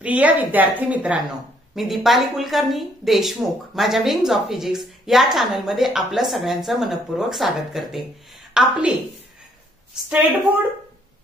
प्रिय विद्यार्थी मित्रांनो, मी दीपाली कुलकर्णी देशमुख माझ्या विंग्स ऑफ फिजिक्स या चॅनलमध्ये आपलं सगळ्यांचं मनपूर्वक स्वागत करते। आपली स्टेट बोर्ड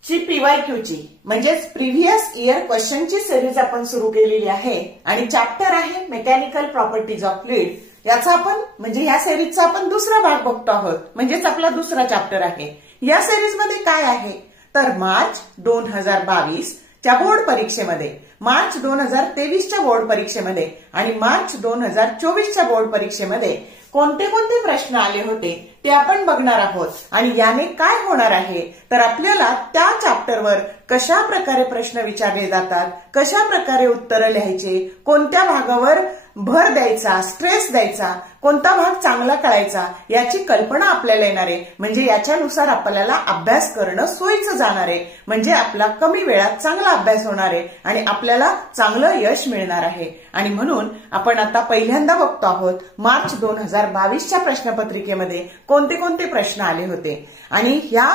ची पीवायक्यूची म्हणजेच प्रिव्हियस इयर क्वेश्चनची सिरीज आपण सुरू केलेली आहे आणि चॅप्टर आहे मेकॅनिकल प्रॉपर्टीज ऑफ फ्लुइड। याचा आपण म्हणजे या सिरीजचा आपण दुसरा भाग बघतो आहोत, म्हणजेच आपला दुसरा चॅप्टर आहे। या सिरीज मध्ये काय आहे तर मार्च 2022 च्या बोर्ड परीक्षेमध्ये, मार्च 2023 च्या बोर्ड परीक्षेमध्ये आणि मार्च 2024 च्या बोर्ड परीक्षेमध्ये कोणते कोणते प्रश्न आले होते ते आपण बघणार आहोत। आणि याने काय होणार आहे तर आपल्याला त्या चॅप्टरवर कशा प्रकारे प्रश्न विचारले जातात, कशा प्रकारे उत्तर लिहायचे, कोणत्या भागावर भर द्यायचा, स्ट्रेस द्यायचा, कोणता भाग चांगला कळायचा याची कल्पना आपल्याला येणार आहे। म्हणजे याच्यानुसार आपल्याला अभ्यास करणं सोयीचं जाणार आहे, म्हणजे आपला कमी वेळात चांगला अभ्यास होणार आहे आणि आपल्याला चांगलं यश मिळणार आहे। आणि म्हणून आपण आता पहिल्यांदा बघतो आहोत मार्च 2022 च्या प्रश्नपत्रिकेमध्ये कोणते कोणते प्रश्न आले होते। आणि या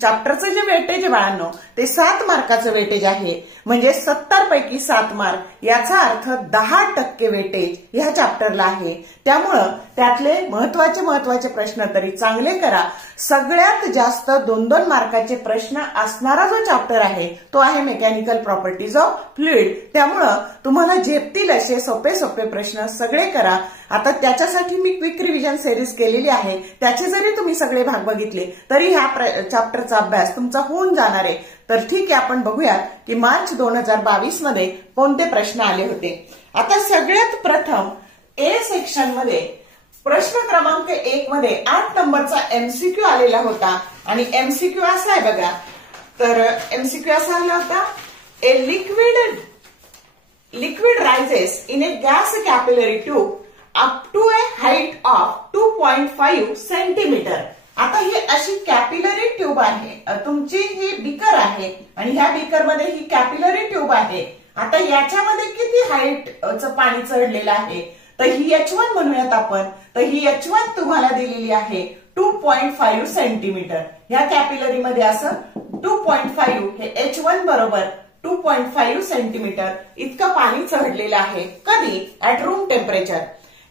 चॅप्टरचं जे वेटेज आहे बाळांनो ते 7 मार्काचं वेटेज आहे, म्हणजे 70 पैकी 7 मार्क, याचा अर्थ 10% वेटेज ह्या चॅप्टरला आहे। त्यामुळं त्यातले महत्वाचे प्रश्न तरी चांगले करा। सगळ्यात जास्त 2-2 मार्काचे प्रश्न असणारा जो चॅप्टर आहे तो आहे मेकॅनिकल प्रॉपर्टीज ऑफ फ्लुइड। त्यामुळं तुम्हाला झेपतील असे सोपे प्रश्न सगळे करा। आता त्याच्यासाठी मी क्विक रिव्हिजन सिरीज केलेली आहे, त्याचे जरी तुम्ही सगळे भाग बघितले तरी ह्या चॅप्टरचा अभ्यास तुमचा होऊन जाणार आहे। तर ठीक आहे, आपण बघूया की मार्च 2022 मध्ये कोणते प्रश्न आले होते। आता सगळ्यात प्रथम ए सेक्शन मध्ये प्रश्न क्रमांक 1 मध्ये 8 नंबरचा एमसीक्यू आलेला होता। आणि एमसीक्यू असा आहे बघा, तर एमसीक्यू असा आला होता, a liquid rises in a gas capillary tube up to a height of 2.5 centimetre. आता ही अशी कॅपिलरी ट्यूब आहे, तुमची ही बीकर आहे आणि ह्या बीकर मध्ये ही कॅपिलरी ट्यूब आहे। आता याच्यामध्ये किती हाईटचं पाणी चढलेलं आहे तर ही H1 म्हणूयात आपण। तर ही H1 तुम्हाला दिलेली आहे 2.5 सेंटीमीटर। ह्या कॅपिलरी मध्ये असं 2.5 हे H1 बरोबर 2.5 सेंटीमीटर इतकं पाणी चढलेलं आहे। कधी? At room temperature.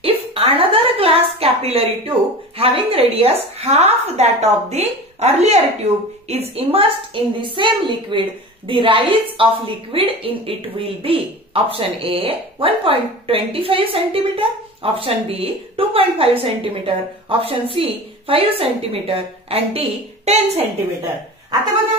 If another glass capillary tube having radius half that of the earlier tube is immersed in the same liquid, the rise of liquid in it will be option A 1.25 centimeter, option B 2.5 centimeter, option C 5 centimeter and D 10 centimeter। आता बघा,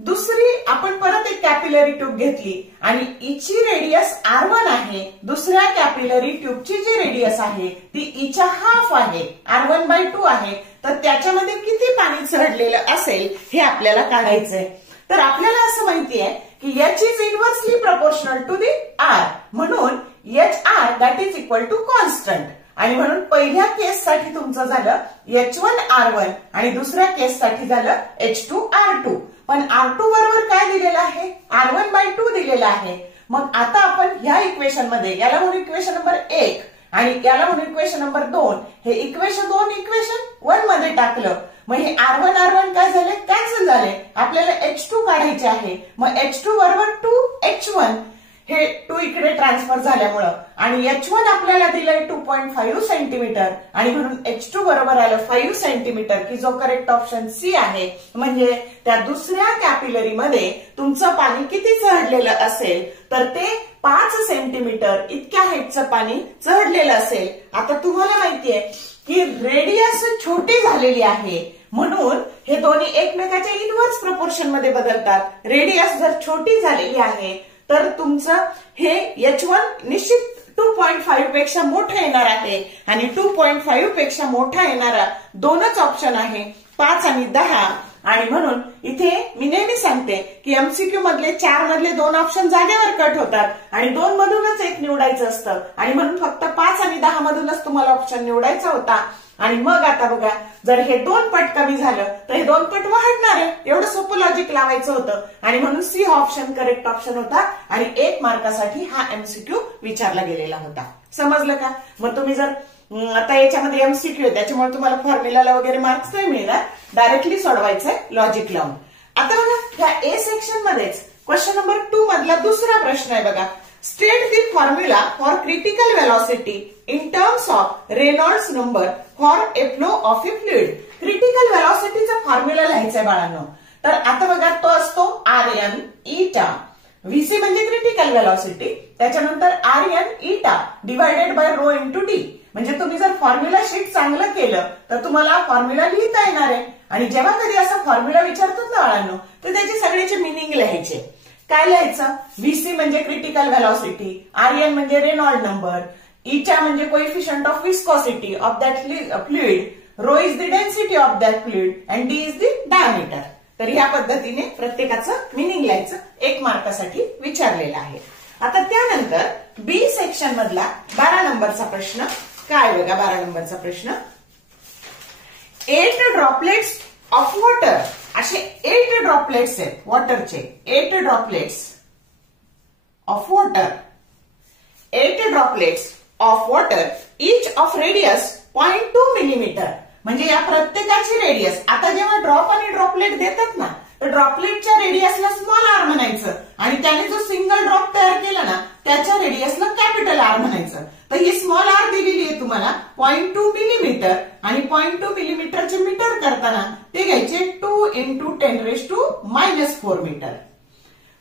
दुसरी आपण परत एक capillary tube घेतली आणि हिची radius R1 आहे, दुसऱ्या कॅपिलरी ट्यूबची जी रेडियस आहे ती हिच्या हाफ आहे, R1/2 आहे। तर त्याच्यामध्ये किती पाणी चढलेलं असेल हे आपल्याला काढायचंय। तर आपल्याला असं माहितीये की H is inversely proportional to the R, म्हणून HR that is equal to constant. आणि म्हणून पहिल्या केस साठी तुमचं झालं H1R1 आणि दुसऱ्या केस साठी झालं H2R2। पण R2 बरोबर काय दिलेलं आहे? R1/2 दिलेलं आहे। मग आता आपण ह्या इक्वेशन मध्ये याला म्हणू इक्वेशन नंबर 1 आणि याला म्हणू इक्वेशन नंबर 2। हे इक्वेशन 2 इक्वेशन 1 मध्ये टाकलं, मग हे R1 काय झाले? कॅन्सल झाले। आपल्याला H2 काढायचे आहे, मग H2 बरोबर 2H1, हे 2 इकडे ट्रान्सफर झाल्यामुळं आणि H1 आपल्याला दिलंय 2.5 सेंटीमीटर आणि म्हणून H2 बरोबर आलं 5 सेंटीमीटर, की जो करेक्ट ऑप्शन सी आहे। म्हणजे त्या दुसऱ्या कॅपिलरी मध्ये तुमचं पाणी किती चढलेलं असेल तर ते 5 सेंटीमीटर इतक्या हाईटचं पाणी चढलेलं असेल। आता तुम्हाला माहितीये की रेडियस छोटी झालेली आहे, म्हणून हे दोन्ही एकमेकाच्या इनव्हर्स प्रोपोर्शन मध्ये बदलतात। रेडियस जर छोटी झालेली आहे तर तुमचं हे H1 निश्चित 2.5 पेक्षा मोठं येणार आहे आणि 2.5 पेक्षा मोठा येणारा दोनच ऑप्शन आहे, 5 आणि 10। आणि म्हणून इथे मी नेहमी सांगते की एमसीक्यू मधले 4 मधले 2 ऑप्शन जागेवर कट होतात आणि 2 मधूनच एक निवडायचं असतं आणि म्हणून फक्त 5 आणि 10 मधूनच तुम्हाला ऑप्शन निवडायचा होता। आणि मग आता बघा, जर हे 2 पट कमी झालं तर हे 2 पट वाढणार आहे, एवढं सोपं लॉजिक लावायचं होतं आणि म्हणून सी हा ऑप्शन करेक्ट ऑप्शन होता आणि 1 मार्कासाठी हा एमसीक्यू विचारला गेलेला होता। समजलं का? मग तुम्ही जर आता याच्यामध्ये एमसीक्यू आहे, त्याच्यामुळे तुम्हाला फॉर्म्युलाला वगैरे मार्क्स नाही मिळणार, डायरेक्टली सोडवायचंय लॉजिक लावून. आता बघा ह्या ए सेक्शन मध्येच क्वेश्चन नंबर 2 मधला दुसरा प्रश्न आहे बघा. State the formula for critical velocity in terms of Reynolds number for a flow of a fluid. Critical वेलॉसिटीचा फॉर्म्युला लिहायचा आहे बाळांनो. तर आता बघा तो असतो RN इटा. VC म्हणजे क्रिटिकल वेलॉसिटी, त्याच्यानंतर RN eta divided by rho into D. म्हणजे तुम्ही जर फॉर्म्युला शीट चांगलं केलं तर तुम्हाला फॉर्म्युला लिहिता येणार आहे. आणि जेव्हा कधी असा फॉर्म्युला विचारतात ना बाळांनो, तर त्याचे सगळ्याचे मिनिंग लिहायचे. काय लिहायचं? VC म्हणजे क्रिटिकल वेलॉसिटी, RN म्हणजे रेनॉल्ड नंबर, इटा म्हणजे coefficient of viscosity of that fluid, rho is the density of that fluid and D is the diameter. तर ह्या पद्धतीने प्रत्येकाचं मिनिंग लिहायचं, 1 मार्कासाठी विचारलेलं आहे. आता त्यानंतर बी सेक्शन मधला 12 नंबरचा प्रश्न काय बघा. 12 नंबरचा प्रश्न, 8 ड्रॉपलेट्स ऑफ वॉटर. असे 8 ड्रॉपलेट्स आहेत वॉटरचे. 8 droplets of water. 8 droplets of water each of radius 0.2 millimetre. म्हणजे या प्रत्येकाची रेडियस, आता जेव्हा ड्रॉप आणि ड्रॉपलेट देतात ना, तर ड्रॉपलेटच्या रेडियसला स्मॉल आर म्हणायचं आणि त्याने जो सिंगल ड्रॉप तयार केला ना त्याच्या रेडियसला कॅपिटल आर म्हणायचं. तर ही स्मॉल आर दिलेली आहे तुम्हाला 0.2 मिलीमीटर आणि 0.2 मिलीमीटरचे मीटर करताना ते घ्यायचे 2 × 10⁻⁻⁴ मीटर.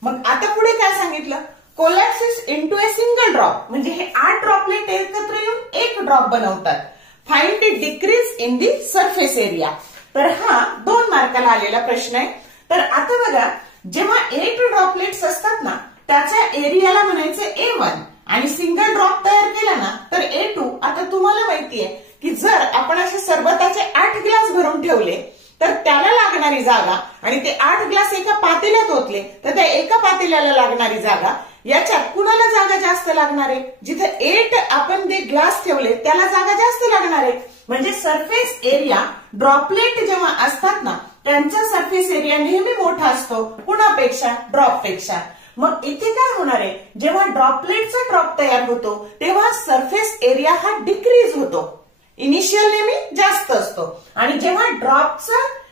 मग आता पुढे काय सांगितलं? कोलॅप्सिस इंटू ए सिंगल ड्रॉप. म्हणजे हे 8 ड्रॉपलेट एकत्र येऊन 1 ड्रॉप बनवतात. Find the decrease in the surface area. तर हा 2 मार्काला आलेला प्रश्न आहे. तर आता बघा, जेव्हा 8 ड्रॉपलेट्स असतात ना त्याच्या एरियाला म्हणायचं A1 आणि सिंगल ड्रॉप तयार केला ना तर A2. आता तुम्हाला माहितीये की जर आपण असे सरबताचे 8 ग्लास भरून ठेवले तर त्याला लागणारी जागा आणि ते 8 ग्लास एका पातेल्यात ओतले तर त्या एका पातेल्याला लागणारी जागा, याच्यात कुणाला जागा जास्त लागणार आहे? जिथे 8 आपण ते ग्लास ठेवले त्याला जागा जास्त लागणार आहे. म्हणजे सरफेस एरिया ड्रॉपलेट जेव्हा असतात ना त्यांचा सरफेस एरिया नेहमी मोठा असतो कुणापेक्षा? ड्रॉपपेक्षा. मग इथे काय होणार आहे? जेव्हा ड्रॉपलेटचा ड्रॉप तयार होतो तेव्हा सरफेस एरिया हा डिक्रीज होतो. इनिशियल नेहमी जास्त असतो आणि जेव्हा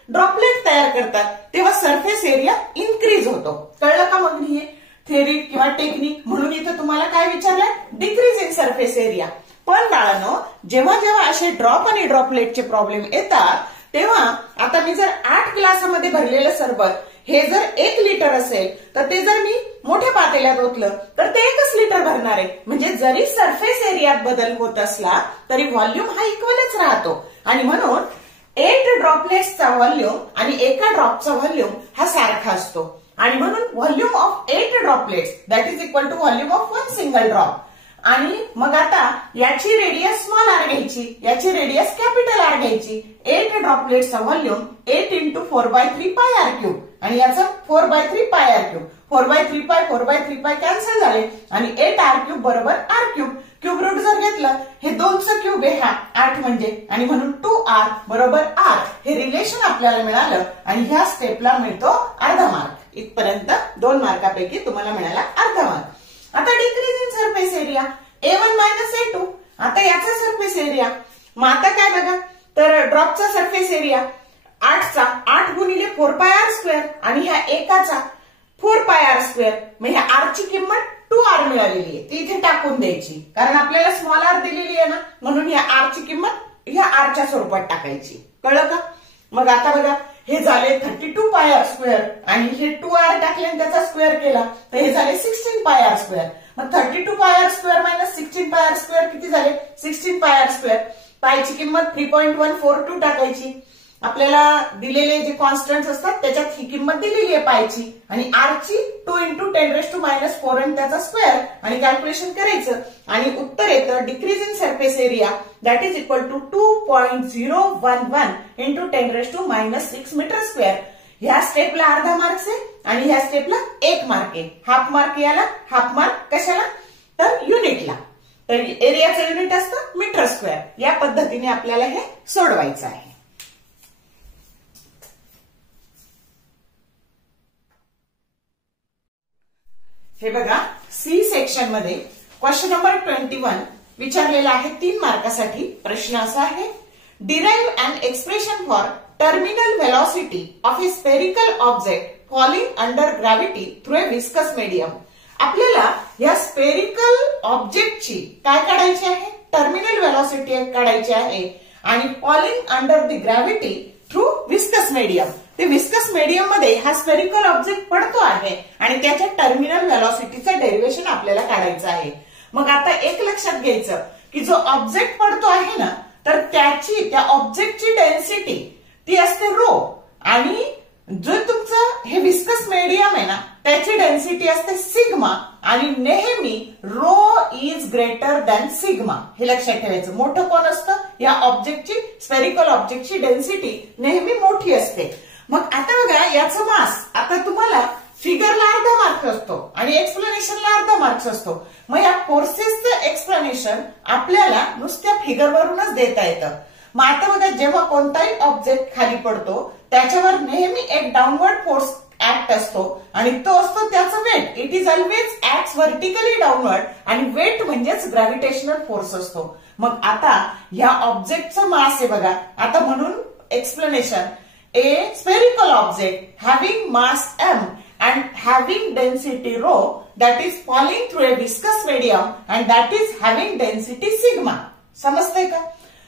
ड्रॉपलेट तयार करतात तेव्हा सरफेस एरिया इन्क्रीज होतो. कळलं का? मग हे थेरी किंवा टेक्निक म्हणून इथं तुम्हाला काय विचारलंय? Decrease in surface area. पण बाळांनो, जेव्हा जेव्हा असे ड्रॉप आणि ड्रॉपलेटचे प्रॉब्लेम येतात तेव्हा आता मी जर 8 ग्लासामध्ये भरलेलं सरबत हे जर 1 लिटर असेल तर ते जर मी मोठ्या पातेल्यात ओतलं तर ते 1च लिटर भरणार आहे. म्हणजे जरी सरफेस एरियात बदल होत असला तरी व्हॉल्यूम हा इक्वलच राहतो. आणि म्हणून 8 ड्रॉपलेट्सचा व्हॉल्यूम आणि एका ड्रॉपचा व्हॉल्यूम हा सारखा असतो. आणि म्हणून volume of 8 droplets that is equal to volume of 1 single drop. आणि मग आता याची रेडियस स्मॉल आर घ्यायची, याची रेडियस कॅपिटल आर घ्यायची. 8 ड्रॉपलेट्सचा व्हॉल्यूम 8 × 4/3πr³ आणि याचा 4/3πr³. 4/3π कॅन्सल झाले आणि 8r³ बरोबर r³. क्यूब रूट जर घेतलं, हे 2चं क्यूब आहे हा 8 म्हणजे, आणि म्हणून 2r बरोबर r. हे रिलेशन आपल्याला मिळालं आणि ह्या स्टेपला मिळतो अर्धा मार्क. इथपर्यंत 2 मार्कापैकी तुम्हाला मिळाला अर्धा मार्क. आता decrease in surface area A1 - A2. आता याचा सरफेस एरिया, मग आता काय बघा, तर ड्रॉपचा सरफेस एरिया 8चा 8 × 4πr² आणि ह्या एकाचा 4πr². मग ह्या r ची किंमत 2r मिळालेली आहे, ती इथे टाकून द्यायची कारण आपल्याला स्मॉल आर दिलेली आहे ना, म्हणून ह्या r ची किंमत ह्या r च्या स्वरूपात टाकायची. कळलं का? मग आता बघा, हे झाले 32πr² आणि हे 2r टाकले आणि त्याचा स्क्वेअर केला तर हे झाले 16πr². मग 32πr² - 16πr² किती झाले? 16πr². पायची किंमत 3.142 टाकायची. आपल्याला दिलेले जे कॉन्स्टंट्स असतात त्याच्यात ही किंमत दिलेली आहे पायची आणि r ची 2 × 10⁻⁴ आणि त्याचा स्क्वेअर आणि कॅल्क्युलेशन करायचं आणि उत्तर येतं decrease in surface area that is equal to 2.011 × 10⁻⁻6 metre square. ह्या स्टेपला अर्धा मार्क्स आहे आणि ह्या स्टेपला 1 मार्क आहे. हाफ मार्क याला, हाफ मार्क कशाला? तर युनिटला. तर एरियाचं युनिट असतं मीटर स्क्वेअर. या पद्धतीने आपल्याला हे सोडवायचं आहे. हे बघा, सी सेक्शन मध्ये क्वेश्चन नंबर 21 विचारलेला आहे 3 मार्कासाठी. प्रश्न असा आहे, derive an expression for terminal velocity of a spherical object falling under gravity through a viscous medium. आपल्याला या स्पेरिकल ऑब्जेक्टची काय काढायची आहे, टर्मिनल व्हेलॉसिटी काढायची आहे आणि falling under the gravity through viscous medium. ते विस्कस मीडियम मध्ये हा स्पेरिकल ऑब्जेक्ट पडतो आहे आणि त्याच्या टर्मिनल व्हेलॉसिटीचं डेरिव्हेशन आपल्याला काढायचं आहे. मग आता एक लक्षात घ्यायचं की जो ऑब्जेक्ट पडतो आहे ना, तर त्या ऑब्जेक्टची डेन्सिटी ती असते रो आणि जो तुमचं हे विस्कस मीडियम आहे ना त्याची डेन्सिटी असते सिग्मा आणि नेहमी rho is greater than sigma. हे लक्षात ठेवायचं. मोठं कोण असतं, या ऑब्जेक्टची स्पेरिकल ऑब्जेक्टची डेन्सिटी नेहमी मोठी असते. मग आता बघा याचं मास, आता तुम्हाला फिगरला अर्धा मार्क असतो आणि एक्सप्लेनेशनला अर्धा मार्क्स असतो. मग या फोर्सेसचं एक्सप्लेनेशन आपल्याला नुसत्या फिगरवरूनच देता येतं. मग आता बघा जेव्हा कोणताही ऑब्जेक्ट खाली पडतो त्याच्यावर नेहमी एक डाऊनवर्ड फोर्स ऍक्ट असतो आणि तो असतो त्याचं weight. It is always acts vertically downward आणि वेट म्हणजेच ग्रॅव्हिटेशनल फोर्स असतो. मग आता या ऑब्जेक्टचं मास आहे बघा. आता म्हणून explanation, a spherical object having mass M and having density rho that is falling through a viscous medium and that is having density sigma. समजते का?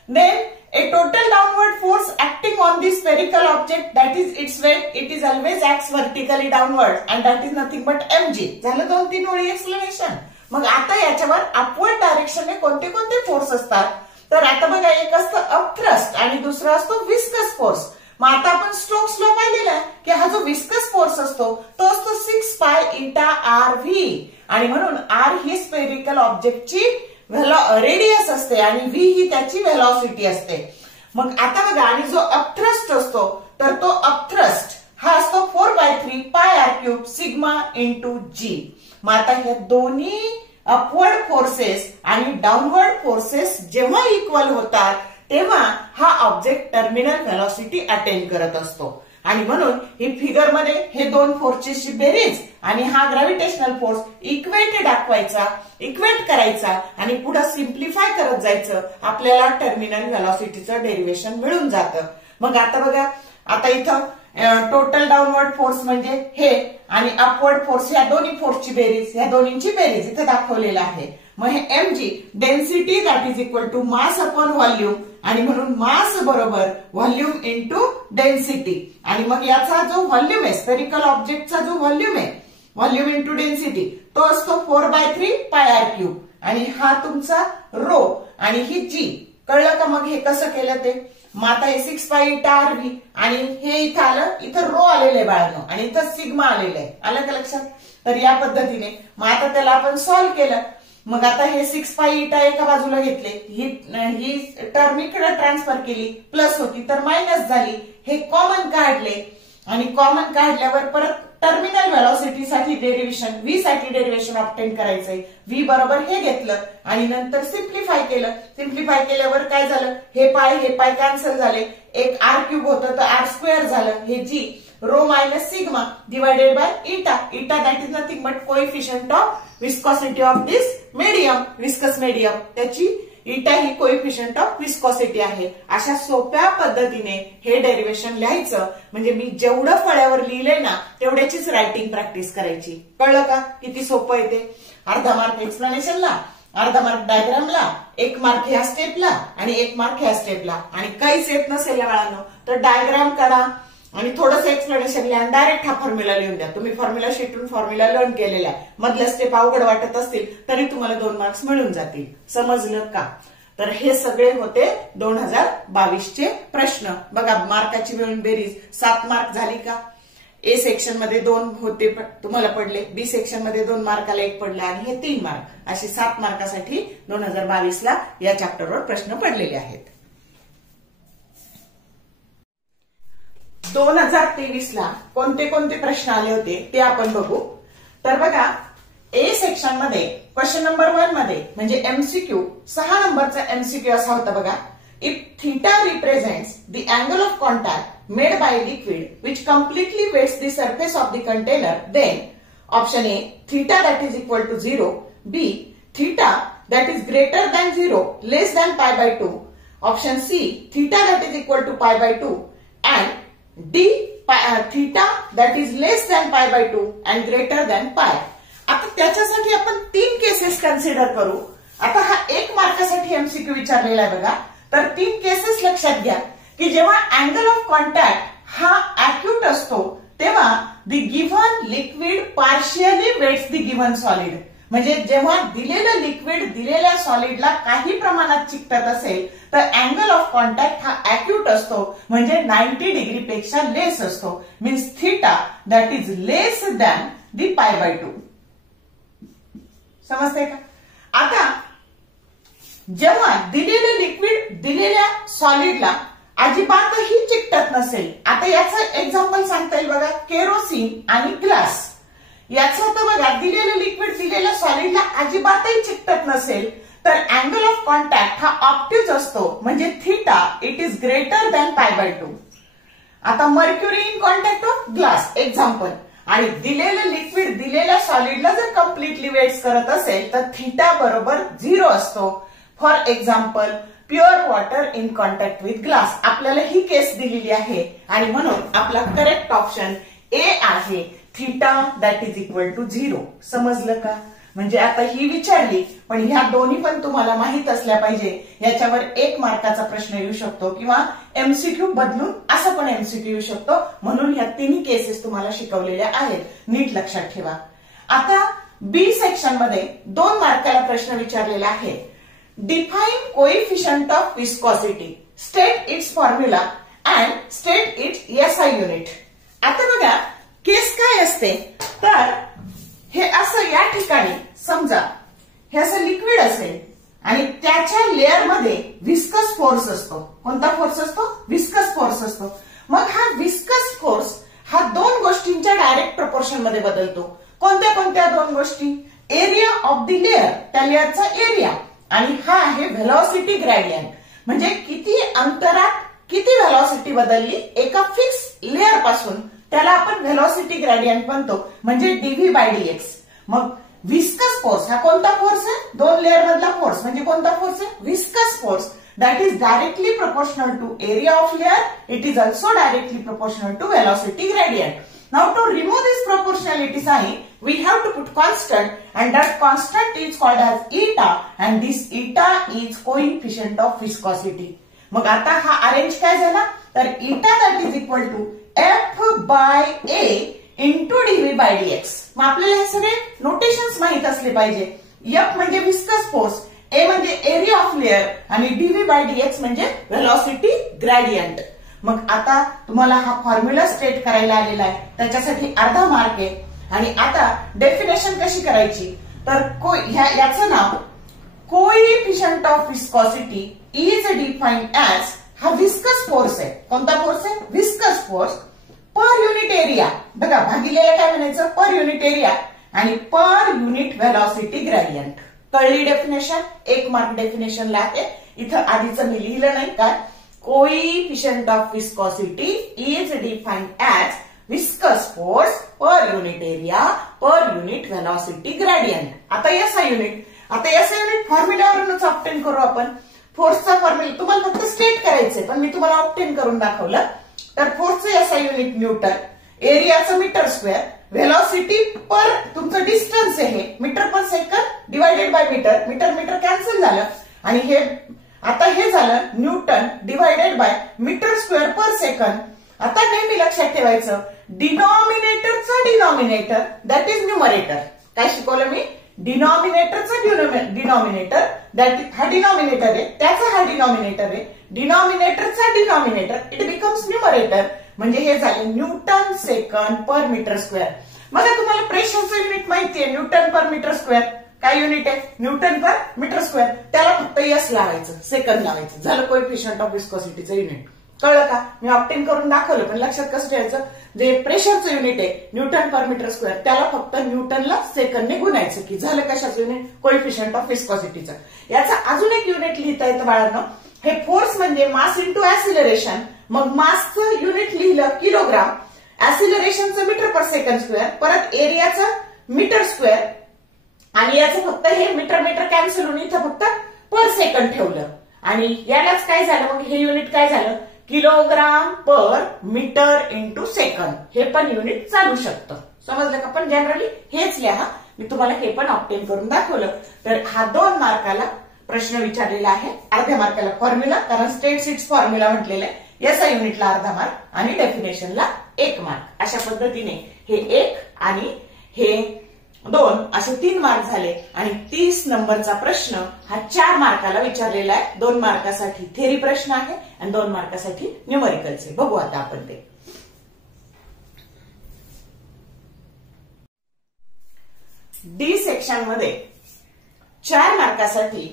Then a total downward force acting on the spherical object that is its weight, it is always acts vertically downward and that is nothing but mg. झालं 2-3 ओळी explanation. मग आता याच्यावर upward डायरेक्शनने कोणते कोणते force असतात, तर आता बघा एक असतं अपथ्रस्ट आणि दुसरा असतो विस्कस फोर्स. मग आता आपण स्ट्रोक्स ला पाहिलेला आहे की हा जो विस्कस फोर्स असतो तो असतो 6 पाय इटा आर व्ही आणि म्हणून आर ही स्पेरिकल ऑब्जेक्टची रेडियस असते आणि व्ही ही त्याची व्हेलॉसिटी असते. मग आता बघा आणि जो अपथ्रस्ट असतो तर तो अपथ्रस्ट हा असतो 4/3 pi r cube sigma into g. मग आता ह्या दोन्ही अपवर्ड फोर्सेस आणि डाऊनवर्ड फोर्सेस जेव्हा इक्वल होतात तेव्हा हा ऑब्जेक्ट टर्मिनल व्हेलॉसिटी अटेन करत असतो आणि म्हणून ही फिगर मध्ये हे दोन फोर्सेसची बेरीज आणि हा ग्रॅव्हिटेशनल फोर्स इक्वेट दाखवायचा, इक्वेट करायचा आणि पुढे सिम्प्लिफाय करत जायचं. आपल्याला टर्मिनल व्हेलॉसिटीचं डेरिव्हेशन मिळून जातं. मग आता बघा, आता इथं टोटल डाऊनवर्ड फोर्स म्हणजे हे आणि अपवर्ड फोर्स या दोन्ही फोर्सची बेरीज, या दोन्हींची बेरीज इथं दाखवलेलं आहे. मग हे mg density that is equal to mass upon volume आणि म्हणून मास बरोबर व्हॉल्यूम इंटू डेन्सिटी आणि मग याचा जो व्हॉल्यूम आहे स्पेरिकल ऑब्जेक्टचा जो व्हॉल्यूम आहे, व्हॉल्यूम इंटू डेन्सिटी तो असतो 4/3 पाय आर क्यूब आणि हा तुमचा रो आणि ही जी. कळलं का? मग हे कसं केलं ते. मग आता हे 6 पाय इटा आर व्ही आणि हे इथं आलं, इथं रो आलेलं आहे बाळांनो आणि इथं सिग्मा आलेलं आहे. आलं का लक्षात? तर या पद्धतीने मग आता त्याला आपण सॉल्व्ह केलं. मग आता हे 6 पाय इटा एका बाजूला घेतले, ही टर्म इकडे ट्रान्सफर केली, प्लस होती तर मायनस झाली. हे कॉमन काढले आणि कॉमन काढल्यावर परत टर्मिनल व्हेलॉसिटी साठी डेरिव्हेशन, व्ही साठी डेरिव्हेशन ऑब्टेन करायचंय. व्ही बरोबर हे घेतलं आणि नंतर सिम्प्लिफाय केलं. सिम्प्लिफाय केल्यावर काय झालं, हे पाय कॅन्सल झाले. एक आर क्यूब होतं तर आर स्क्वेअर झालं. हे g rho minus sigma divided by eta. Eta that is nothing but coefficient of viscosity of this medium, viscous medium. त्याची eta he coefficient of viscosity आहे. अशा सोप्या पद्धतीने हे डेरिव्हेशन लिहायचं. म्हणजे मी जेवढं फळ्यावर लिहिलंय ना तेवढ्याचीच रायटिंग प्रॅक्टिस करायची. कळलं का किती सोपं आहे ते. अर्धा मार्क एक्सप्लेनेशनला, अर्धा मार्क डायग्रामला, 1 मार्क ह्या स्टेपला आणि 1 मार्क ह्या स्टेपला. आणि काहीच येत नसेल बाळांनो तर डायग्राम काढा आणि थोडंसं एक्सप्लेनेशन लिहा आणि डायरेक्ट हा फॉर्म्युला लिहून द्या. तुम्ही फॉर्म्युला शीटून फॉर्म्युला लर्न केलेला आहे. मधल्या स्टेप अवघड वाटत असतील तरी तुम्हाला 2 मार्क्स मिळून जातील. समजलं का? तर हे सगळे होते 2022चे प्रश्न. बघा मार्काची मिळून बेरीज 7 मार्क झाली का? ए सेक्शन मध्ये 2 होते तुम्हाला पडले, बी सेक्शन मध्ये 2 मार्काला 1 पडला आणि हे 3 मार्क असे 7 मार्कासाठी 2022ला या चॅप्टरवर प्रश्न पडलेले आहेत. 2023ला कोणते कोणते प्रश्न आले होते ते आपण बघू. तर बघा ए सेक्शन मध्ये क्वेश्चन नंबर 1 मध्ये म्हणजे एमसीक्यू 6 नंबरचा एमसीक्यू असा होता बघा. If theta represents the angle of contact made by liquid which completely wets the surface of the container, then option A theta that is equal to 0, B theta that is greater than 0, less than pi by 2. Option C, theta that is equal to pi by 2 and D, theta that is less than pi by 2 and greater than pi. आता त्याच्यासाठी आपण 3 cases consider करू. आता हा 1 मार्कासाठी MCQ विचारलेला आहे बघा. तर 3 केसेस लक्षात घ्या की जेव्हा अँगल ऑफ कॉन्टॅक्ट हा अॅक्यूट असतो तेव्हा the given liquid partially wets the given solid. म्हणजे जेव्हा दिलेलं लिक्विड दिलेल्या सॉलिडला काही प्रमाणात चिकटत असेल तर अँगल ऑफ कॉन्टॅक्ट हा अॅक्यूट असतो म्हणजे 90 डिग्री पेक्षा लेस असतो. Means theta that is less than the pi by 2. समजते का? आता जेव्हा दिलेलं लिक्विड दिलेल्या सॉलिडला अजिबातही चिकटत नसेल. आता याचं एक्झाम्पल सांगता येईल बघा, केरोसिन आणि ग्लास. याचं होतं बघा, दिलेलं लिक्विड दिलेल्या सॉलिडला अजिबातही चिकटत नसेल तर अँगल ऑफ कॉन्टॅक्ट हा ऑप्टिव्ह असतो म्हणजे theta it is greater than pi by 2. आता mercury in contact of glass example, आणि दिलेलं लिक्विड दिलेल्या सॉलिडला जर कम्प्लिटली वेट्स करत असेल तर थिटा बरोबर 0 असतो. For example pure water in contact with glass. आपल्याला ही केस दिलेली आहे आणि म्हणून आपला करेक्ट ऑप्शन ए आहे, theta that is equal to 0. समजलं का? म्हणजे आता ही विचारली पण ह्या दोन्ही पण तुम्हाला माहित असल्या पाहिजे. याच्यावर 1 मार्काचा प्रश्न येऊ शकतो किंवा एमसीक्यू बदलून असं पण एमसीक्यू येऊ शकतो. म्हणून ह्या 3 केसेस तुम्हाला शिकवलेल्या आहेत, नीट लक्षात ठेवा. आता बी सेक्शन मध्ये 2 मार्काला प्रश्न विचारलेला आहे. Define coefficient of viscosity, state its formula and state its SI unit. आता बघा केस काय असते तर हे असं या ठिकाणी समजा हे असं लिक्विड असेल आणि त्याच्या लेअर मध्ये विस्कस फोर्स असतो. कोणता फोर्स असतो? विस्कस फोर्स असतो. मग हा विस्कस फोर्स हा 2 गोष्टींच्या डायरेक्ट प्रपोर्शन मध्ये बदलतो. कोणत्या कोणत्या 2 गोष्टी? एरिया ऑफ द लेअर, त्या लेअरचा एरिया, आणि हा आहे व्हेलॉसिटी ग्रेडियंट. म्हणजे किती अंतरात किती व्हेलॉसिटी बदलली एका फिक्स लेअर पासून, त्याला आपण व्हेलॉसिटी ग्रेडियंट म्हणतो म्हणजे डीव्ही बाय डीएक्स. मग विस्कस फोर्स हा कोणता फोर्स आहे? 2 लेअर मधला फोर्स. म्हणजे कोणता फोर्स आहे? Viscous force that is directly proportional to area of layer. It is also directly proportional to velocity gradient. Now to remove this proportionality sign, we have to put constant and that constant is called as eta and this eta is coefficient of viscosity. मग आता हा arrange काय झाला तर eta that is equal to F by A into dV by dx. मग आपल्याला हे सगळे नोटेशन्स माहित असले पाहिजे. F म्हणजे विस्कस फोर्स, ए म्हणजे एरिया ऑफ लेअर आणि डीव्ही बाय डीएक्स म्हणजे व्हेलॉसिटी ग्रेडियंट. मग आता तुम्हाला हा फॉर्म्युला स्टेट करायला आलेला आहे, त्याच्यासाठी अर्धा मार्क आहे. आणि आता डेफिनेशन कशी करायची तर याचं नाव coefficient of viscosity is defined as, हा विस्कस फोर्स आहे. कोणता फोर्स आहे? Viscous force per unit area. बघा भागिलेला काय म्हणायचं? पर युनिट एरिया आणि पर युनिट व्हेलॉसिटी ग्रेडियंट. कळली डेफिनेशन? 1 मार्क डेफिनेशनला आहे. इथं आधीचं मी लिहिलं नाही का, coefficient of viscosity is defined as viscous force per unit area per unit velocity gradient. आता एसआय युनिट, आता एसआय युनिट फॉर्म्युल्यावरूनच ऑब्टेन करू आपण. फोर्सचा फॉर्म्युला तुम्हाला फक्त स्टेट करायचंय पण मी तुम्हाला ऑब्टेन करून दाखवलं. तर फोर्सचं एसआय युनिट न्यूटन, एरियाचं मीटर स्क्वेअर, व्हेलॉसिटी पर तुमचं डिस्टन्स आहे metre per second divided by metre, metre metre cancel झालं आणि हे आता हे झालं newton divided by metre square per second. आता नेहमी लक्षात ठेवायचं डिनॉमिनेटरचा डिनॉमिनेटर दॅट इज न्यूमरेटर. काय शिकवलं मी? डिनॉमिनेटरचा डिनॉमिनेटर दॅट हा डिनॉमिनेटर आहे, त्याचा हा डिनॉमिनेटर आहे. डिनॉमिनेटरचा डिनॉमिनेटर इट बिकम्स न्यूमरेटर. म्हणजे हे झाले newton second per metre square. मला तुम्हाला प्रेशरचं युनिट माहितीये, न्यूटन पर मीटर स्क्वेअर. काय युनिट आहे? Newton per metre square. त्याला फक्त एस लावायचं, सेकंड लावायचं, झालं कोएफिशिएंट ऑफ विस्कोसिटीचं युनिट. कळलं का? मी ऑब्टेन करून दाखवलं पण लक्षात कसं ठेवायचं, जे प्रेशरचं युनिट आहे न्यूटन पर मीटर स्क्वेअर त्याला फक्त न्यूटनला सेकंडने गुणायचं की झालं कशाचं युनिट? Coefficient of विस्कोसिटीचं. याचा अजून एक युनिट लिहिता येतं बाळांनो. हे फोर्स म्हणजे मास इंटू ऍसिलरेशन. मग मासचं युनिट लिहिलं kilogram, ऍसिलरेशनचं metre per second square, परत एरियाचं मीटर स्क्वेअर आणि याचं फक्त हे मीटर मीटर कॅन्सल होऊन इथं फक्त पर सेकंड ठेवलं आणि यालाच काय झालं मग हे युनिट काय झालं किलोग्राम पर मीटर इंटू सेकंड हे पण युनिट चालू शकतं. समजलं का? पण जनरली हेच लिहा. मी तुम्हाला हे पण ऑब्टेन करून दाखवलं. तर हा 2 मार्काला प्रश्न विचारलेला आहे. अर्ध्या मार्काला फॉर्म्युला कारण स्टेट सीट्स फॉर्म्युला म्हटलेलं आहे. याचा युनिटला अर्धा मार्क आणि डेफिनेशनला 1 मार्क. अशा पद्धतीने हे 1 आणि हे 2 असे 3 मार्क झाले आणि 30 नंबरचा प्रश्न हा 4 मार्काला विचारलेला आहे. 2 मार्कासाठी थेरी प्रश्न आहे आणि 2 मार्कासाठी न्यूमरिकलचे. बघू आता आपण ते. डी सेक्शन मध्ये 4 मार्कासाठी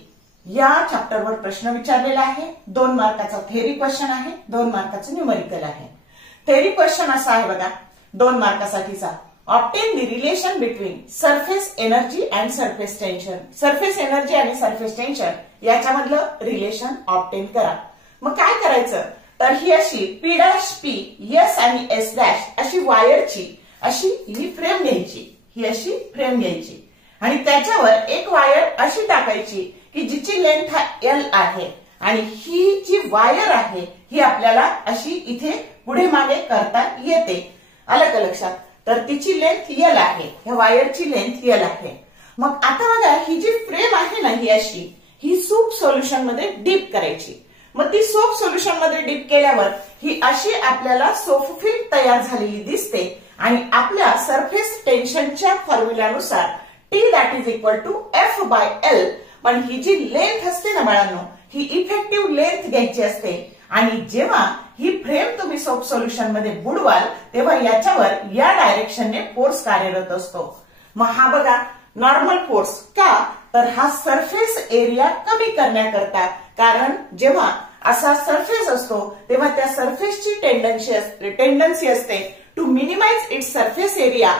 या चॅप्टरवर प्रश्न विचारलेला आहे. 2 मार्काचा थेरी क्वेश्चन आहे, 2 मार्काचं न्यूमरिकल आहे. थेरी क्वेश्चन असा आहे बघा 2 मार्कासाठीचा. Obtain the relation between surface energy and surface tension. Surface energy आणि सरफेस टेन्शन याच्यामधलं रिलेशन ऑब्टेन करा. मग काय करायचं तर ही अशी पी डॅश पी एस आणि एस डॅश अशी वायरची अशी ही फ्रेम घ्यायची. ही अशी फ्रेम घ्यायची आणि त्याच्यावर एक वायर अशी टाकायची की जिची लेंथ एल आहे आणि ही जी वायर आहे ही आपल्याला अशी इथे पुढे मागे करता येते. आलं का लक्षात? तर तिची लेंथ एल आहे, ह्या वायरची लेंथ एल आहे. मग आता बघा ही जी फ्रेम आहे ना ही अशी ही सूप सोल्युशन मध्ये डीप करायची. मग ती सोप सोल्युशन मध्ये डीप केल्यावर ही अशी आपल्याला सोप फिल्म तयार झालेली दिसते आणि आपल्या सरफेस टेन्शनच्या फॉर्म्युल्यानुसार T that is equal to F by L. पण ही जी लेंथ असते ना बाळांनो ही इफेक्टिव्ह लेंथ घ्यायची असते आणि जेव्हा ही फ्रेम तुम्ही सोप सोल्युशन मध्ये बुडवाल तेव्हा याच्यावर या डायरेक्शनने फोर्स कार्यरत असतो. मग हा बघा नॉर्मल फोर्स का तर हा सरफेस एरिया कमी करण्याकरता. कारण जेव्हा असा सरफेस असतो तेव्हा त्या सरफेसची टेंडन्सी असते to minimise its surface area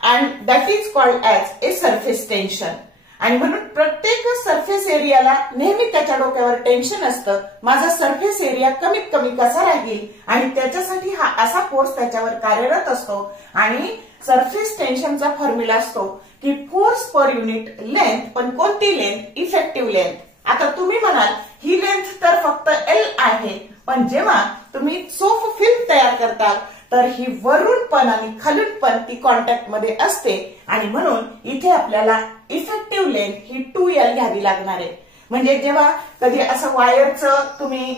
and that is called as a surface tension. आणि म्हणून प्रत्येक सरफेस एरियाला नेहमी त्याच्या डोक्यावर टेन्शन असतं माझा सरफेस एरिया कमीत कमी कसा राहील आणि त्याच्यासाठी हा असा फोर्स त्याच्यावर कार्यरत असतो. आणि सरफेस टेन्शनचा फॉर्म्युला असतो की फोर्स पर युनिट लेंथ. पण कोणती लेंथ? Effective length. आता तुम्ही म्हणाल ही लेंथ तर फक्त एल आहे पण जेव्हा तुम्ही सोप फिल्म तयार करताल तर ही वरून पण आणि खालून पण ती कॉन्टॅक्ट मध्ये असते आणि म्हणून इथे आपल्याला इफेक्टिव्ह लेंथ ही 2L घ्यावी लागणार आहे. म्हणजे जेव्हा कधी असं वायरचं तुम्ही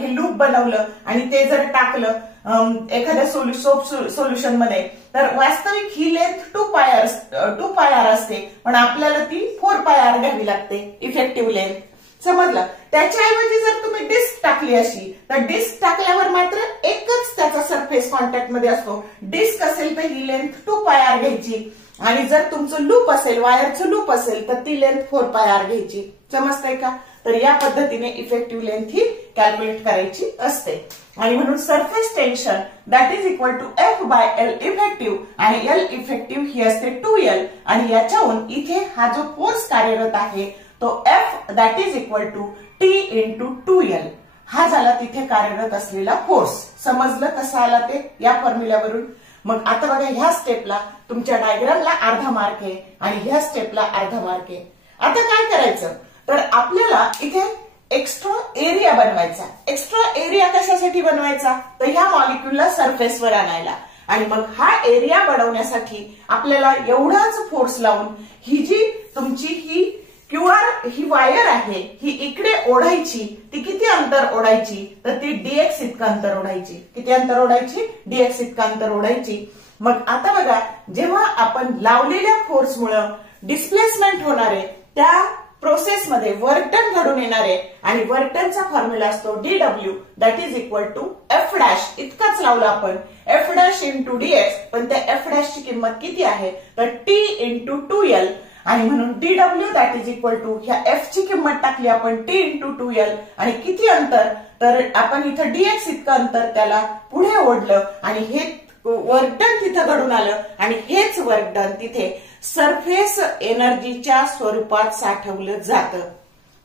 हे लूप बनवलं आणि ते जर टाकलं एखाद्या सोप सोल्युशन मध्ये तर वास्तविक ही लेंथ 2πr असते पण आपल्याला ती 4πr घ्यावी लागते इफेक्टिव्ह लेंथ. समजलं? त्याच्याऐवजी जर तुम्ही डिस्क टाकली अशी तर डिस्क टाकल्यावर मात्र एकच त्याचा सरफेस कॉन्टॅक्ट मध्ये असतो. डिस्क असेल तर ही लेंथ 2πr घ्यायची आणि जर तुमचं लूप असेल वायरचं लूप असेल तर ती लेंथ 4πr घ्यायची. समजतंय का? तर या पद्धतीने इफेक्टिव्ह लेंथ ही कॅल्क्युलेट करायची असते. आणि म्हणून surface tension that is equal to F by L effective आणि L इफेक्टिव्ह ही असते 2L आणि याच्याहून इथे हा जो फोर्स कार्यरत आहे तो F that is equal to T into 2L हा झाला तिथे कार्यरत असलेला फोर्स. समजलं कसं आला ते या फॉर्म्युल्यावरून? मग आता बघा ह्या स्टेपला तुमच्या डायग्रामला अर्धा मार्क आहे आणि ह्या स्टेपला अर्धा मार्क आहे. आता काय करायचं तर आपल्याला इथे एक्स्ट्रा एरिया बनवायचा. एक्स्ट्रा एरिया कशासाठी बनवायचा तर ह्या मॉलिक्यूलला सरफेसवर आणायला आणि मग हा एरिया बनवण्यासाठी आपल्याला एवढाच फोर्स लावून ही जी तुमची ही QR ही वायर आहे ही इकडे ओढायची. ती किती अंतर ओढायची तर ती dx इतकं अंतर ओढायची. किती अंतर ओढायची? dx इतकं अंतर ओढायची. मग आता बघा जेव्हा आपण लावलेल्या फोर्समुळे डिस्प्लेसमेंट होणार आहे त्या प्रोसेसमध्ये वर्क डन घडून येणार आहे आणि वर्क डनचा फॉर्म्युला असतो dw that is equal to F dash. इतकाच लावला आपण F डॅश इंटू dx पण त्या F डॅशची किंमत किती आहे तर T इंटू 2L आणि म्हणून dw that is equal to ह्या F ची किंमत टाकली आपण T इंटू 2L आणि किती अंतर तर आपण इथं dx इतकं अंतर त्याला पुढे ओढलं आणि हे वर्क डन तिथं घडून आलं आणि हेच वर्क डन तिथे सरफेस एनर्जीच्या स्वरूपात साठवलं जातं.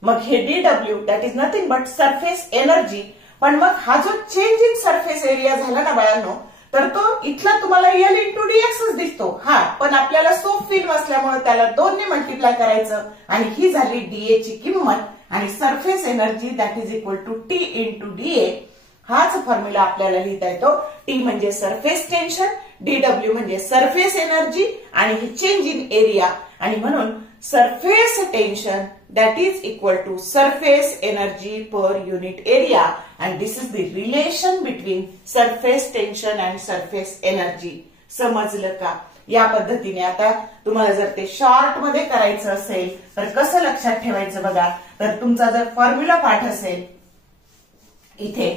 मग हे dw that is nothing but surface energy. पण मग हा जो चेंज इन सरफेस एरिया झाला ना बाळांनो तर तो इथला तुम्हाला एल इंटू डीएक्सच दिसतो. हा, पण आपल्याला सोप फिल्म असल्यामुळे त्याला 2 ने मल्टिप्लाय करायचं आणि ही झाली डीए ची किंमत आणि surface energy that is equal to T into DA. हाच फॉर्म्युला आपल्याला लिहिता येतो. टी म्हणजे सरफेस टेन्शन, डीडब्ल्यू म्हणजे सरफेस एनर्जी आणि ही चेंज इन एरिया आणि म्हणून surface tension that is equal to surface energy per unit area and this is the relation between surface tension and surface energy. समजलं का? या पद्धतीने आता तुम्हाला जर ते शॉर्ट मध्ये करायचं असेल तर कसं लक्षात ठेवायचं बघा. तर तुमचा जर फॉर्म्युला पाठ असेल इथे,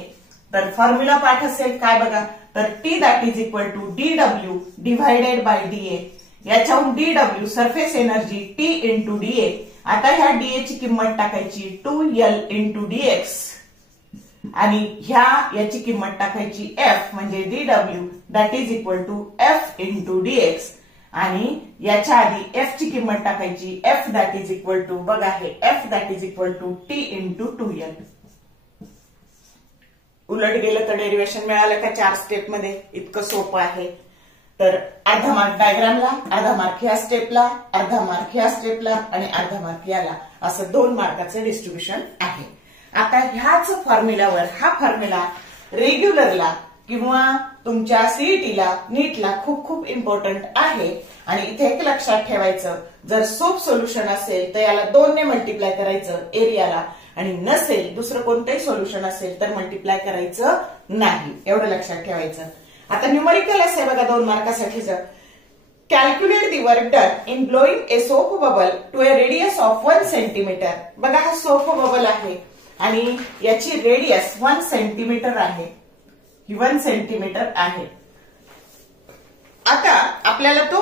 तर फॉर्म्युला पाठ असेल काय बघा, तर T that is equal to DW divided by DA. याच्याहून DW surface energy T into DA. आता ह्या डीए ची किंमत टाकायची 2L इंटू डीएक्स आणि याची किंमत टाकायची एफ म्हणजे DW that is equal to F into DX आणि याच्या आधी एफ ची किंमत टाकायची F that is equal to बघा हे F that is equal to T into 2L. उलट गेलं तर डेरिवेशन मिळालं का 4 स्टेप मध्ये? इतकं सोपं आहे. तर अर्धा मार्क डायग्रामला, अर्धा मार्क ह्या स्टेपला, अर्धा मार्क ह्या स्टेपला आणि अर्धा मार्क याला, असं 2 मार्काचं डिस्ट्रीब्युशन आहे. आता ह्याच फॉर्म्युलावर हा फॉर्म्युला रेग्युलरला किंवा तुमच्या सीईटीला, नीटला खूप खूप इम्पॉर्टंट आहे. आणि इथे एक लक्षात ठेवायचं, जर सोप सोल्युशन असेल तर याला 2 ने मल्टिप्लाय करायचं एरियाला आणि नसेल दुसरं कोणतंही सोल्युशन असेल तर मल्टिप्लाय करायचं नाही. एवढं लक्षात ठेवायचं. आता न्यूमरिकल असे बघा 2 मार्कासाठीचं. Calculate the work done in blowing a soap bubble to a radius of 1 centimetre. बघा हा सोप बबल आहे आणि याची रेडियस 1 सेंटीमीटर आहे. ही 1 सेंटीमीटर आहे. आता आपल्याला तो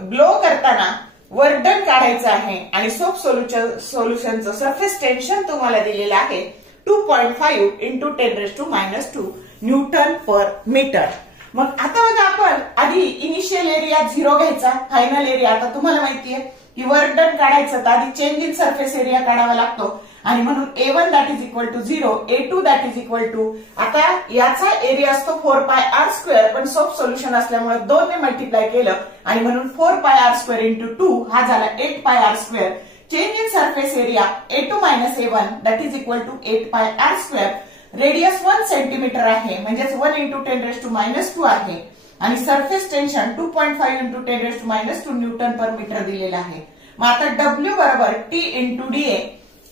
ब्लो करताना वर्क डन काढायचं आहे आणि सोप सोल्युशनचं सरफेस टेन्शन तुम्हाला दिलेलं आहे 2.5 इंटू 10⁻² न्यूटन पर मीटर. मग आता बघा आपण आधी इनिशियल एरिया 0 घ्यायचा, फायनल एरिया. आता तुम्हाला माहितीये की वर्क डन काढायचं तर आधी चेंज इन सरफेस एरिया काढावा लागतो आणि म्हणून A1 that is equal to 0, A2 that is equal to, आता याचा एरिया असतो 4πr², पण सोप सोल्युशन असल्यामुळे 2 ने मल्टिप्लाय केलं आणि म्हणून 4πr² इंटू 2 हा झाला 8πr². Change in surface area A2 minus A1 that is equal to 8πr². Radius 1 centimetre आहे म्हणजेच 1 इंटू 10⁻² आहे आणि surface tension 2.5 into 10⁻² newton per metre दिलेलं आहे. मग आता डब्ल्यू बरोबर टी इंटू डीए.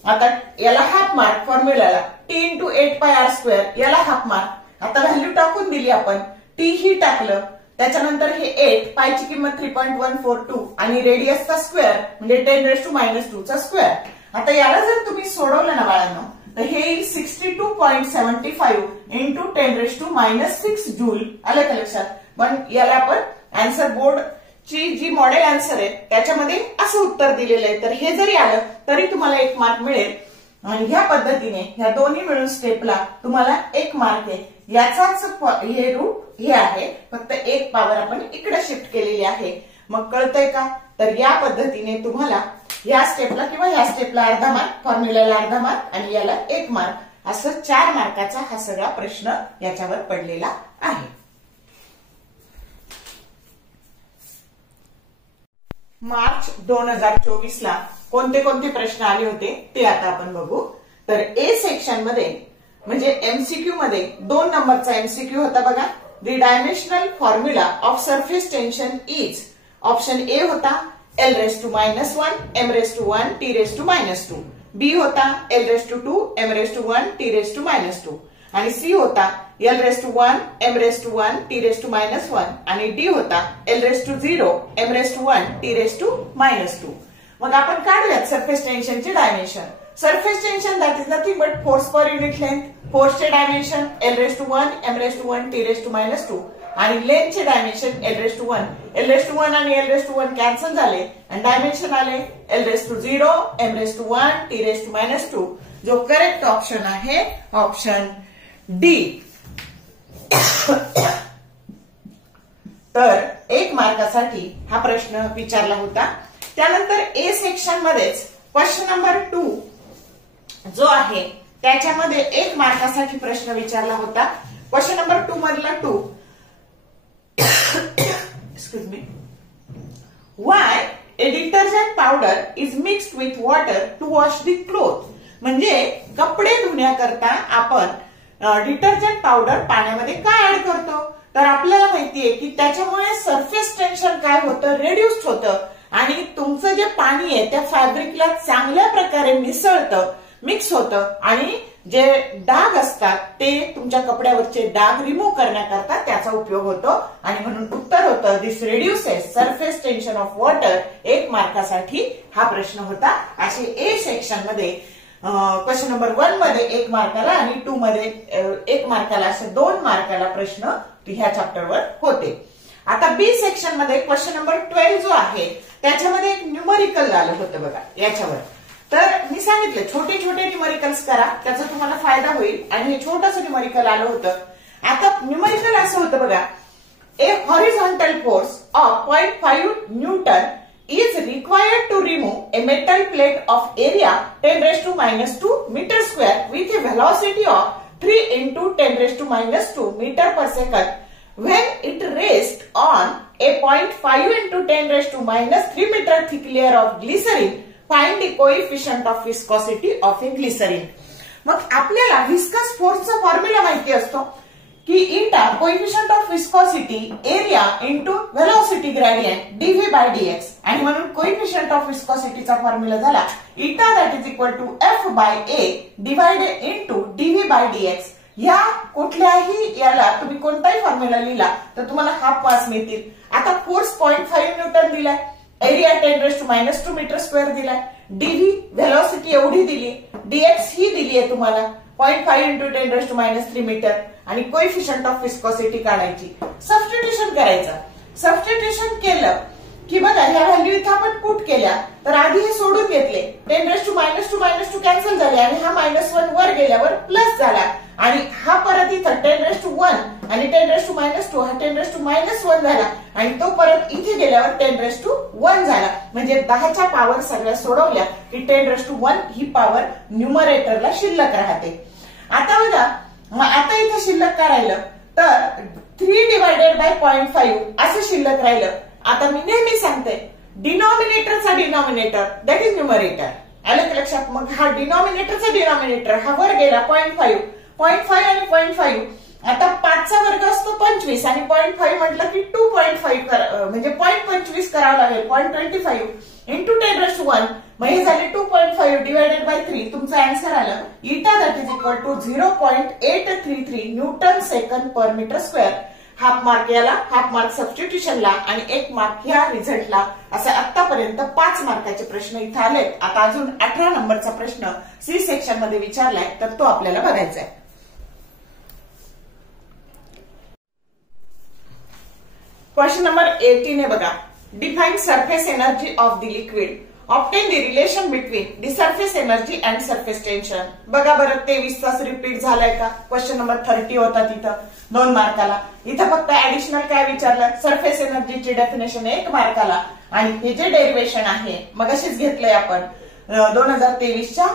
आता याला हाफ मार्क फॉर्म्युलाला, टी इंटू 8πr² याला हाफ मार्क. आता व्हॅल्यू टाकून दिली आपण, टी ही टाकलं, त्याच्यानंतर हे 8, पायची किंमत 3.142 आणि रेडियसचा स्क्वेअर म्हणजे 10⁻² चा स्क्वेअर. आता याला जर तुम्ही सोडवलं ना बाळांनो तर हे येईल 62.75 इंटू 10⁻6 जूल. आलं का लक्षात? पण याला आपण आन्सर बोर्ड ची जी मॉडेल आन्सर आहे त्याच्यामध्ये असं उत्तर दिलेलं आहे. तर हे जरी आलं तरी तुम्हाला 1 मार्क मिळेल. आणि ह्या पद्धतीने ह्या दोन्ही मिळून स्टेपला तुम्हाला 1 मार्क आहे. याचाच हे रूट हे आहे, फक्त 1 पॉवर आपण इकडे शिफ्ट केलेली आहे. मग कळतंय का? तर या पद्धतीने तुम्हाला या स्टेपला किंवा या स्टेपला अर्धा मार्क, फॉर्म्युलाला अर्धा मार्क आणि याला 1 मार्क, असं 4 मार्काचा हा सगळा प्रश्न याच्यावर पडलेला आहे. मार्च 2024 ला कोणते कोणते प्रश्न आले होते ते आता आपण बघू. तर ए सेक्शन मध्ये म्हणजे एमसीक्यू मध्ये 2 नंबरचा एमसीक्यू होता बघा. The dimensional formula of surface tension is, option A होता L⁻⁻1 M⁻⁻1 T⁻², बी होता L⁻², M⁻⁻1 T⁻² आणि सी होता L⁻1 M⁻⁻1 T⁻⁻1 आणि डी होता L⁻0 M⁻⁻1 T⁻². मग आपण काढूयात सरफेस टेन्शनचे dimension. Surface tension that is nothing but force per unit length. फोर्सचे डायमेन्शन L⁻1 M⁻⁻1 T⁻² आणि लेंथचे डायमेन्शन L⁻1 आणि L⁻1 कॅन्सल झाले आणि डायमेन्शन आले L⁻0 M⁻⁻1 T⁻². जो करेक्ट ऑप्शन आहे ऑप्शन डी. तर 1 मार्कासाठी हा प्रश्न विचारला होता. त्यानंतर ए सेक्शन मध्येच क्वेश्चन नंबर 2 जो आहे त्याच्यामध्ये 1 मार्कासाठी प्रश्न विचारला होता. क्वेश्चन नंबर 2 मधला 2 excuse me, why a detergent powder is mixed with water to wash the cloth. म्हणजे कपडे धुण्याकरता आपण डिटर्जंट पावडर पाण्यामध्ये काय ऍड करतो, तर आपल्याला माहितीये की त्याच्यामुळे सरफेस टेन्शन काय होतं, रेड्युस्ड होतं आणि तुमचं जे पाणी आहे त्या फॅब्रिकला चांगल्या प्रकारे मिसळतं, मिक्स होतं आणि जे डाग असतात ते तुमच्या कपड्यावरचे डाग रिमूव्ह करण्याकरता त्याचा उपयोग होतो. आणि म्हणून उत्तर होतं this reduces surface tension of water. 1 मार्कासाठी हा प्रश्न होता. असे ए सेक्शन मध्ये क्वेश्चन नंबर 1 मध्ये 1 मार्काला आणि 2 मध्ये 1 मार्काला असे 2 मार्काला प्रश्न ह्या चॅप्टरवर होते. आता बी सेक्शन मध्ये क्वेश्चन नंबर 12 जो आहे त्याच्यामध्ये एक न्यूमरिकल आलं होतं बघा याच्यावर. तर मी सांगितलं छोटे छोटे न्यूमरिकल्स करा, त्याचा तुम्हाला फायदा होईल आणि हे छोटंसं न्यूमरिकल आलं होतं. आता न्यूमरिकल असं होतं बघा, a horizontal force of 0.5 newton is required to remove a metal plate of area 10⁻² meter square with a velocity of 3 × 10⁻² meter per second when it rests on a 0.5 × 10⁻³ meter thick layer of glycerin. Find the coefficient of viscosity of a glycerin. मग आपल्याला viscous फोर्सचा formula माहिती असतो की eta coefficient of viscosity area into velocity gradient DV by DX. आणि म्हणून coefficient of विस्कोसिटीचा formula झाला eta that is equal to F by A divided into DV by DX. या कुठल्याही याला तुम्ही कोणताही फॉर्म्युला लिहिला तर तुम्हाला हाफ मार्क्स मिळतील. आता फोर्स 0.5 न्यूटन दिलाय, एरिया 10⁻² मीटर स्क्वेअर दिलाय, डीव्ही व्हेलॉसिटी एवढी दिली, डीएक्स ही दिली आहे तुम्हाला 0.5 × 10⁻³ मीटर आणि कोएफिशिएंट ऑफ विस्कोसिटी काढायची. सबस्टिट्यूशन करायचं. सबस्टिट्यूशन केलं की बघा ह्या व्हॅल्यू इथं आपण पुट केल्या तर आधी हे सोडून घेतले, 10⁻² कॅन्सल झाले आणि हा -1 वर गेल्यावर प्लस झाला आणि हा परत इथं 10⁻1 आणि 10⁻² हा 10⁻−1 झाला आणि तो परत इथे गेल्यावर 10⁻1 झाला. म्हणजे 10च्या पॉवर सगळ्या सोडवल्या की 10⁻1 ही पॉवर न्यूमरेटरला शिल्लक राहते. आता बघा आता इथे शिल्लक काय राहिलं तर 3 डिवायडेड बाय 0.5 असं शिल्लक राहिलं. आता मी नेहमी सांगते डिनॉमिनेटरचा डिनॉमिनेटर दॅट इज न्यूमरेटर. आलं लक्षात. मग हा डिनॉमिनेटरचा डिनॉमिनेटर हा वर गेला 0.5 आणि 0.5. आता 5चा वर्ग असतो 25 आणि 0.5 म्हटलं की 2.5 म्हणजे 0.25 करावं लागेल. 0.25 इंटू 10⁻1 मग हे झाले 2.5 डिवायडेड बाय 3. तुमचं आन्सर आलं eta that is equal to 0.833 newton second per metre square. Half mark याला, हाफ मार्क सबस्टिट्यूशनला आणि 1 मार्क ह्या रिझल्टला. असं आतापर्यंत 5 मार्काचे प्रश्न इथे आलेत. आता अजून 18 नंबरचा प्रश्न सी सेक्शन मध्ये विचारलाय तर तो आपल्याला बघायचा आहे. क्वेश्चन नंबर 18 आहे बघा, define surface energy of the liquid, obtain the relation between the surface energy and surface tension. बघा बरं 23 तास रिपीट झालाय का. क्वेश्चन नंबर 30 होता तिथं 2 मार्काला. इथं फक्त ऍडिशनल काय विचारलं, सरफेस एनर्जीची डेफिनेशन 1 मार्काला आणि हे जे डेरिवेशन आहे मग अशीच घेतलंय आपण 2023च्या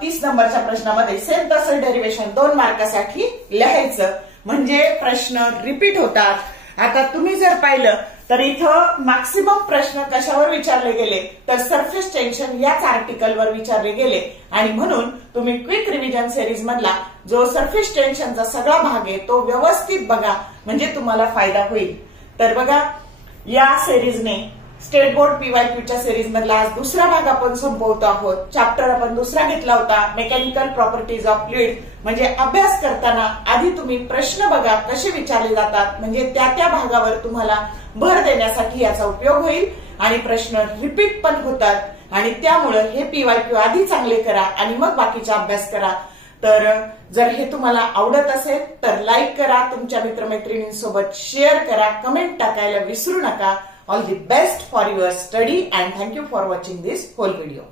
30 नंबरच्या प्रश्नामध्ये सेम तसं डेरिवेशन 2 मार्कासाठी लिहायचं म्हणजे प्रश्न रिपीट होतात. आता तुम्ही जर पाहिलं तर इथं मॅक्सिमम प्रश्न कशावर विचारले गेले तर सरफेस टेन्शन याच आर्टिकलवर विचारले गेले आणि म्हणून तुम्ही क्विक रिव्हिजन सिरीज मधला जो सरफेस टेन्शनचा सगळा भाग आहे तो व्यवस्थित बघा म्हणजे तुम्हाला फायदा होईल. तर बघा या सिरीजने स्टेट बोर्ड पीवायक्यूच्या सिरीज मधला आज दुसरा भाग आपण संपवतो आहोत. चॅप्टर आपण दुसरा घेतला होता मेकॅनिकल प्रॉपर्टीज ऑफ फ्लुइड. म्हणजे अभ्यास करताना आधी तुम्ही प्रश्न बघा कसे विचारले जातात म्हणजे त्या त्या भागावर तुम्हाला भर देण्यासाठी याचा उपयोग होईल आणि प्रश्न रिपीट पण होतात आणि त्यामुळे हे पीवायक्यू आधी चांगले करा आणि मग बाकीचा अभ्यास करा. तर जर हे तुम्हाला आवडत असेल तर लाईक करा, तुमच्या मित्रमैत्रिणींसोबत शेअर करा, कमेंट टाकायला विसरू नका. All the best for your study and thank you for watching this whole video.